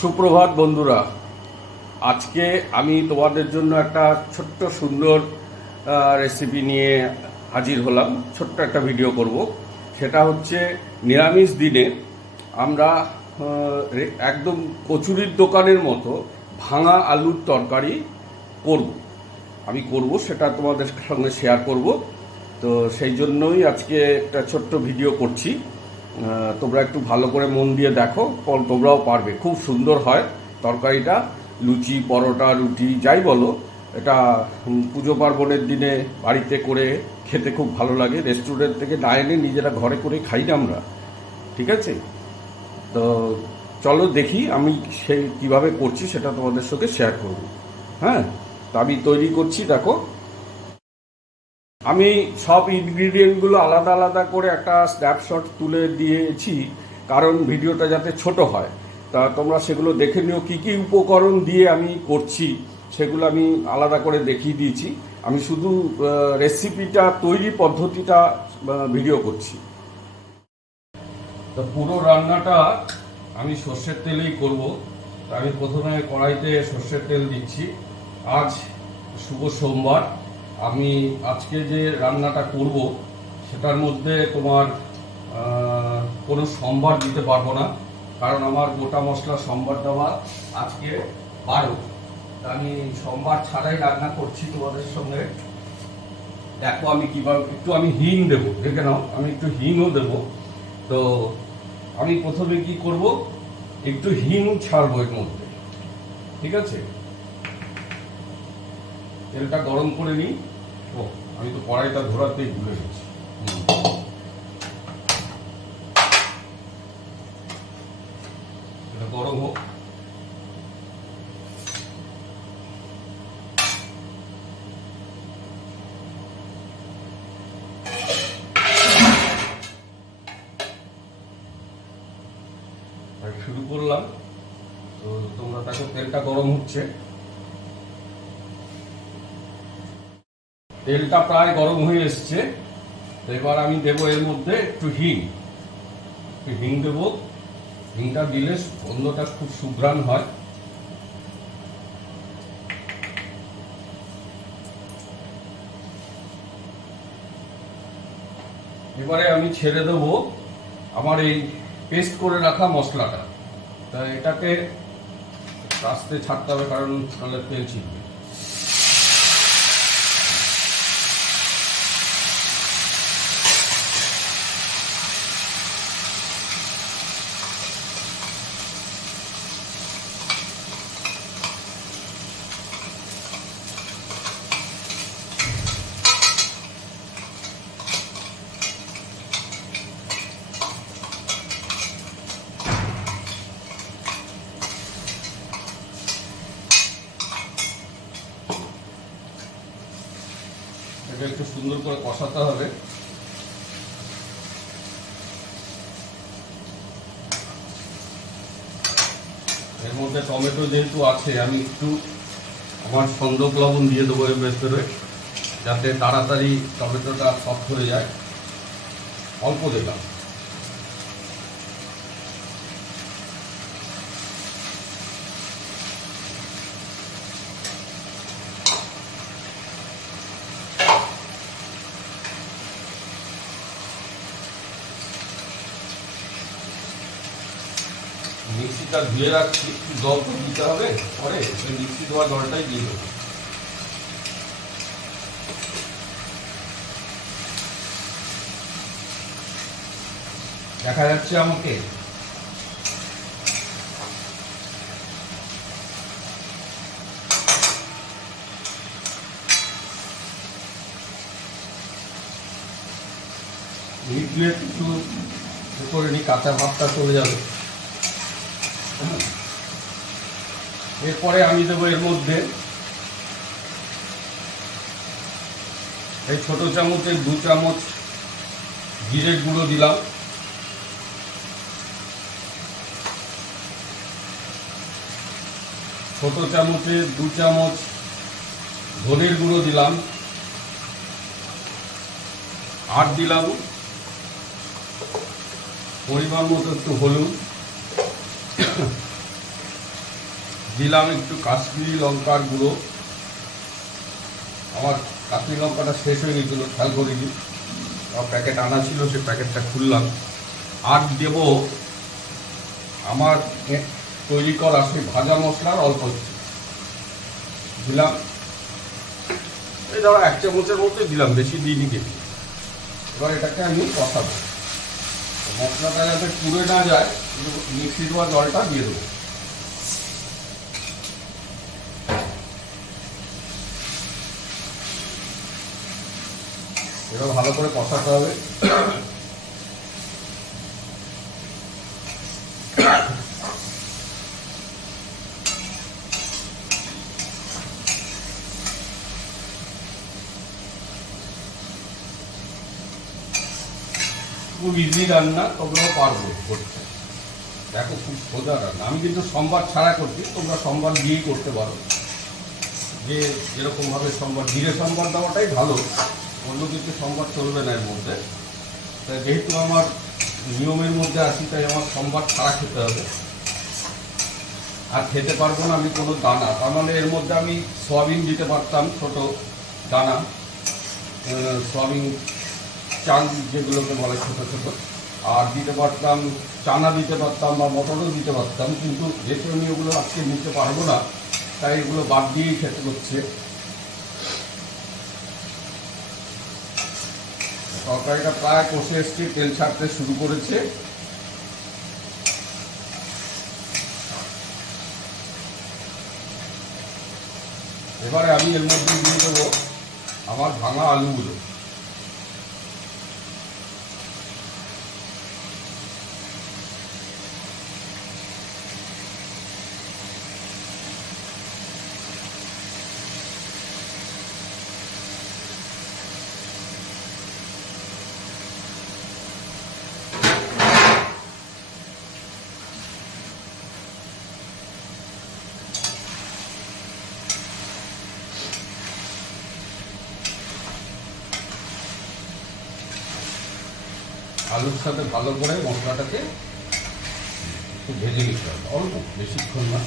সুপ্রভাত বন্ধুরা। আজকে আমি তোমাদের জন্য একটা ছোট্ট সুন্দর রেসিপি নিয়ে হাজির হলাম। ছোট্ট একটা ভিডিও করব। সেটা হচ্ছে নিরামিষ দিনে আমরা একদম কচুরির দোকানের মতো ভাঙা আলুর তরকারি করব। আমি করব, সেটা তোমাদের সঙ্গে শেয়ার করব। তো সেই জন্যই আজকে একটা ছোট্ট ভিডিও করছি। তোমরা একটু ভালো করে মন দিয়ে দেখো, তোমরাও পারবে। খুব সুন্দর হয় তরকারিটা। লুচি, পরোটা, রুটি যাই বলো, এটা পুজো পার্বণের দিনে বাড়িতে করে খেতে খুব ভালো লাগে। রেস্টুরেন্ট থেকে না এনে নিজেরা ঘরে করে খাই না আমরা, ঠিক আছে? তো চলো দেখি আমি সেই কীভাবে করছি সেটা তোমাদের সঙ্গে শেয়ার করব। হ্যাঁ, তো আমি তৈরি করছি, দেখো। আমি সব ইনগ্রিডিয়েন্টগুলো আলাদা আলাদা করে একটা স্ন্যাপশট তুলে দিয়েছি, কারণ ভিডিওটা যাতে ছোট হয়। তা তোমরা সেগুলো দেখে নিও, কী কী উপকরণ দিয়ে আমি করছি সেগুলো আমি আলাদা করে দেখিয়ে দিয়েছি। আমি শুধু রেসিপিটা তৈরি পদ্ধতিটা ভিডিও করছি। তো পুরো রান্নাটা আমি সর্ষের তেলেই করব। আমি প্রথমে কড়াইতে সর্ষের তেল দিচ্ছি। আজ শুভ সোমবার। আমি আজকে যে রান্নাটা করব সেটার মধ্যে তোমার কোনো সম্বার দিতে পারবো না, কারণ আমার গোটা মশলা সম্বার দেওয়া আজকে 12। আমি সম্বার ছাড়াই রান্না করছি তোমাদের সঙ্গে। দেখো আমি কীভাবে, একটু আমি হিং দেবো, দেখে নাও। আমি একটু হিংও দেবো। তো আমি প্রথমে কি করব, একটু হিং ছাড়বো এর মধ্যে, ঠিক আছে? তেলটা গরম করে নিই। ও, আমি তো কড়াইটা ধরাতেই ভুলে গেছি। এটা গরম হোক। শুরু করলাম। তো তোমরা দেখো তেলটা গরম হচ্ছে। তেলটা প্রায় গরম হয়ে এসছে। এবার আমি দেবো এর মধ্যে একটু হিং। হিং দেবো। হিংটা দিলে গন্ধটা খুব সুঘ্রাণ হয়। এবারে আমি ছেড়ে দেবো আমার এই পেস্ট করে রাখা মশলাটা। তা এটাকে আস্তে ছাড়তে হবে, কারণ তাহলে তেল ছিটবে। এটা একটু সুন্দর করে কষাতে হবে। এর মধ্যে টমেটো যেহেতু আছে, আমি একটু আমার সন্দক লবণ দিয়ে দেবো এর ভেতরে, যাতে তাড়াতাড়ি টমেটোটা সফট হয়ে যায়। অল্প দিলাম। মিক্সিটা ধুয়ে রাখছি, জল তো দিতে হবে পরে, ওই মিক্সি ধোয়া জলটাই দিয়ে দেবো। দেখা যাচ্ছে আমাকে? মিডিয়ে একটু করে নি, কাঁচা ভাবটা চলে যাবে। এরপরে আমি দেবো এর মধ্যে এই ছোট চামচের 2 চামচ জিরের গুঁড়ো দিলাম। ছোট চামচে 2 চামচ ধনের গুঁড়ো দিলাম। আর দিলাম পরিমাণ মতো একটু হলুদ। দিলাম একটু কাশ্মীরি লঙ্কার গুঁড়ো। আমার কাশ্মীরি লঙ্কাটা শেষ হয়ে গেছিলো, খেয়াল করিনি। আমার প্যাকেট আনা ছিল, সে প্যাকেটটা খুললাম। আর দেব আমার তৈরি করা সেই ভাজা মশলার অল্প দিলাম। এই ধরো 1 চামচের মতোই দিলাম, বেশি দিইনি কিন্তু। এবার এটাকে আমি কষাবো, মশলাটা যাতে পুড়ে না যায়, মিক্সি দেওয়া জলটা দিয়ে দেবো। এবার ভালো করে কষাতে হবে। খুব ইজি রান্না, তোমরাও পারবো করতে। দেখো খুব সোজা রান্না। আমি কিন্তু সম্বার ছাড়া করছি, তোমরা সম্বার দিয়েই করতে পারো। যে যেরকমভাবে সম্বার, জিরে সম্বার দেওয়াটাই ভালো, অন্য কিছু সম্বার চলবে না এর মধ্যে। তাই যেহেতু আমার নিয়মের মধ্যে আছি, তাই আমার সম্বার ছাড়া খেতে হবে। আর খেতে পারবো না আমি কোনো দানা, তার মানে এর মধ্যে আমি সয়াবিন দিতে পারতাম, ছোট দানা সয়াবিন চাল যেগুলোকে বলে ছোটো ছোটো, আর দিতে পারতাম চানা দিতে পারতাম বা মটরও দিতে পারতাম। কিন্তু যেহেতু আমি ওগুলো আজকে নিতে পারবো না, তাই এগুলো বাদ দিয়েই খেতে হচ্ছে। তরকারিটা প্রায় কষে এসছে, তেল ছাড়তে শুরু করেছে। এবারে আমি এর মধ্যে দিয়ে দেবো আমার ভাঙা আলুগুলো। আলুর সাথে ভালো করে মশলাটাকে একটু ভেজে নিতে হবে, অল্প, বেশিক্ষণ না।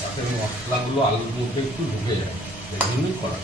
যাতে মশলাগুলো আলুর মধ্যে একটু ঢুকে যায়, সেই জন্যই করা।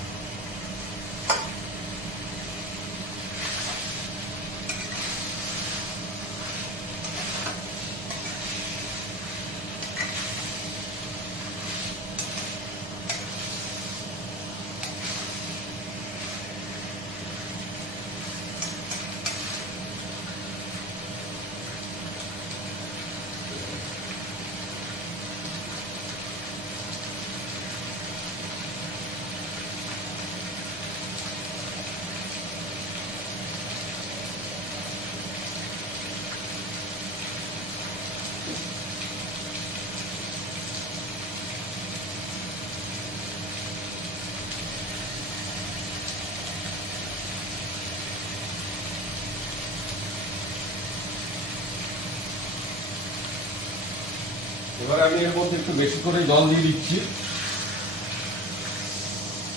এবার আমি এর মধ্যে একটু বেশি করে জল দিয়ে দিচ্ছি,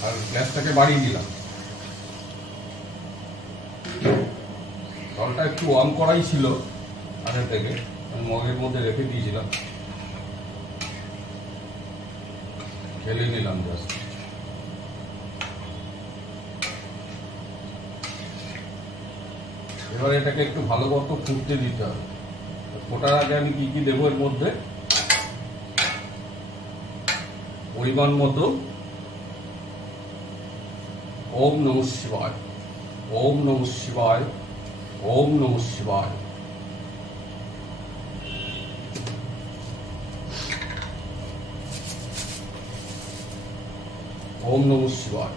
আর গ্যাসটাকে বাড়িয়ে দিলাম। জলটা একটু অন করাই ছিল আগে থেকে, আমি মগের মধ্যে রেখে দিয়েছিলাম, ঢেলে নিলাম জাস্ট। এবার এটাকে একটু ভালো মতো ফুটতে দিতে হবে। ফোটার আগে আমি কি কি দেবো এর মধ্যে, পরিমাণ মতো ওম নমঃ শিবায়, ওম নমঃ শিবায়, ওম নমঃ শিবায়। ওম নমঃ শিবায়।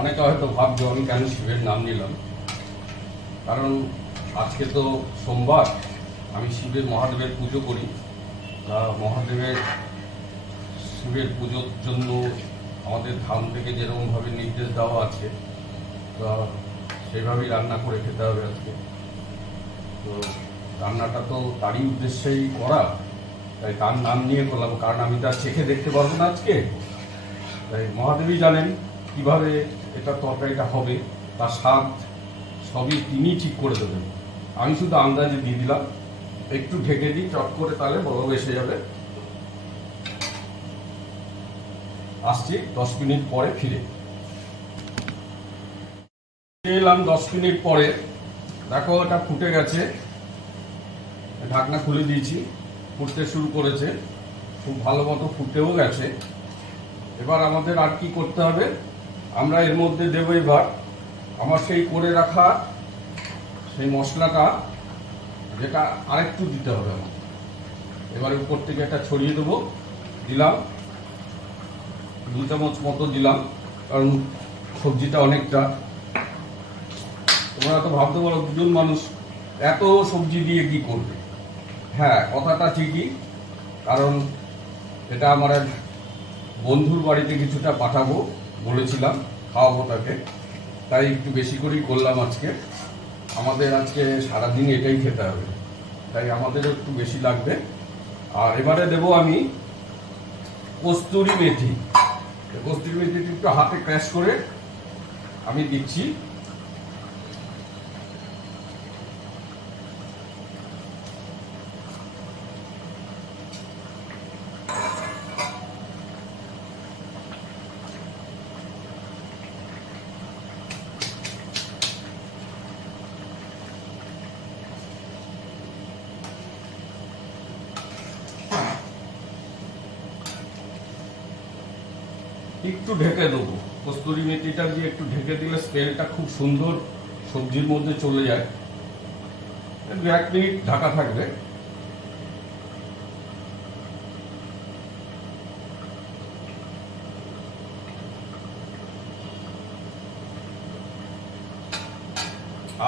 অনেকে হয়তো ভাবছো আমি কেন শিবের নাম নিলাম, কারণ আজকে তো সোমবার, আমি শিবের মহাদেবের পুজো করি। মহাদেবের শিবের পুজোর জন্য আমাদের ধাম থেকে যেরকমভাবে নির্দেশ দেওয়া আছে, তো সেইভাবেই রান্না করে খেতে হবে আজকে। তো রান্নাটা তো তারই উদ্দেশ্যেই করা, তাই তার নাম নিয়ে করলাম, কারণ আমি তো আর চেখে দেখতে পারবো না আজকে। তাই মহাদেবই জানেন কিভাবে এটা তরকারিটা হবে, তার স্বাদ সবই তিনি ঠিক করে দেবেন। আমি শুধু আন্দাজে দিয়ে দিলাম, একটু ঢেকে দিই চট করে, তাহলে বড় এসে যাবে। আসছি 10 মিনিট পরে ফিরে এলাম। 10 মিনিট পরে দেখো এটা ফুটে গেছে, ঢাকনা খুলে দিয়েছি, ফুটতে শুরু করেছে, খুব ভালো মতো ফুটেও গেছে। এবার আমাদের আর কি করতে হবে, আমরা এর মধ্যে দেবো এবার আমার সেই করে রাখা সেই মশলাটা, যেটা আরেকটু দিতে হবে আমার। এবারে উপর থেকে একটা ছড়িয়ে দেবো, দিলাম 2 চামচ মতো দিলাম, কারণ সবজিটা অনেকটা। তোমরা তো ভাবতে পারো 2 জন মানুষ এত সবজি দিয়ে কি করবে। হ্যাঁ, কথাটা ঠিকই, কারণ এটা আমার এক বন্ধুর বাড়িতে কিছুটা পাঠাবো বলেছিলাম, খাওয়াবো তাকে, তাই একটু বেশি করেই করলাম আজকে। আমাদের আজকে সারাদিন এটাই খেতে হবে, তাই আমাদেরও একটু বেশি লাগবে। আর এবারে দেবো আমি কস্তুরি মেথি। কস্তুরি মেথিটি একটু হাতে ক্র্যাশ করে আমি দিচ্ছি। একটু ঢেকে দেবো, কস্তুরি মেথিটা দিয়ে একটু ঢেকে দিলে স্মেলটা খুব সুন্দর সবজির মধ্যে চলে যায়। 1 মিনিট ঢাকা থাকবে।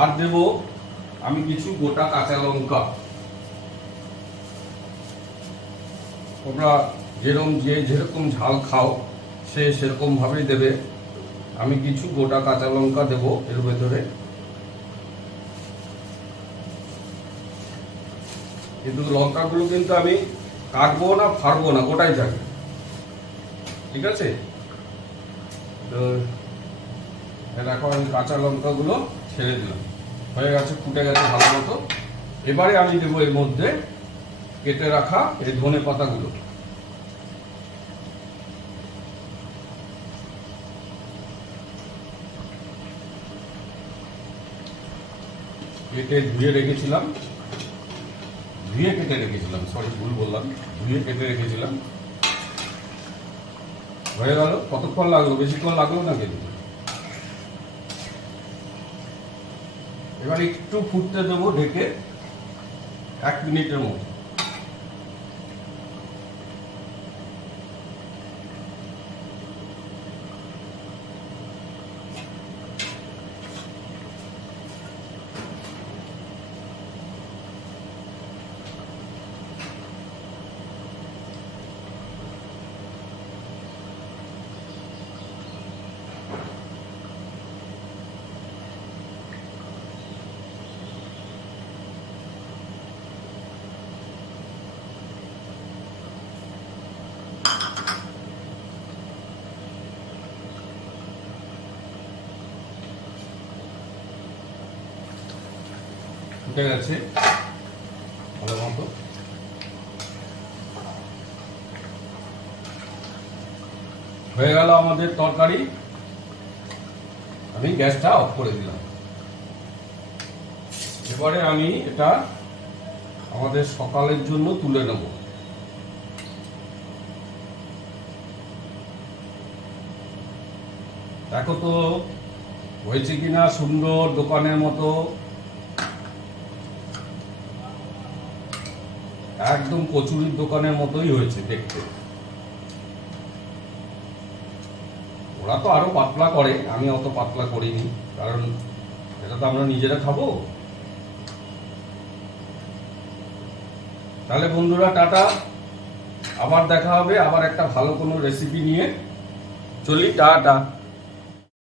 আর দেব আমি কিছু গোটা কাঁচা লঙ্কা। তোমরা যেরকম ঝাল খাও সে সেরকম ভাবেই দেবে। আমি কিছু গোটা কাঁচা লঙ্কা দেব এর ভেতরে, কিন্তু লঙ্কাগুলো কিন্তু আমি কাটবো না, ফাড়বো না, গোটাই থাকবে, ঠিক আছে? তো দেখো আমি কাঁচা লঙ্কাগুলো ছেড়ে দিলাম, হয়ে গেছে, ফুটে গেছে ভালো মতো। এবারে আমি দেবো এর মধ্যে কেটে রাখা এই ধনে পাতাগুলো। কেটে ধুয়ে রেখেছিলাম, কেটে রেখেছিলাম, সরি ভুল বললাম, ধুয়ে কেটে রেখেছিলাম। হয়ে গেল। কতক্ষণ লাগলো? বেশিক্ষণ লাগলো না কিন্তু। এবার একটু ফুটতে দেবো ঢেকে, 1 মিনিটের মতো। ফুটে গেছে ভালো মতো। হয়ে গেল আমাদের তরকারি। আমি গ্যাসটা অফ করে দিলাম। এবারে আমি এটা আমাদের সকালের জন্য তুলে নেব। দেখো তো হয়েছে কিনা, সুন্দর দোকানের মতো, একদম কচুরির দোকানের মতোই হয়েছে দেখতে। ওরা তো আরো পাতলা করে, আমি অত পাতলা করিনি, কারণ এটা তো আমরা নিজেরা খাবো। তাহলে বন্ধুরা টাটা, আবার দেখা হবে, আবার একটা ভালো কোনো রেসিপি নিয়ে। চলি, টাটা।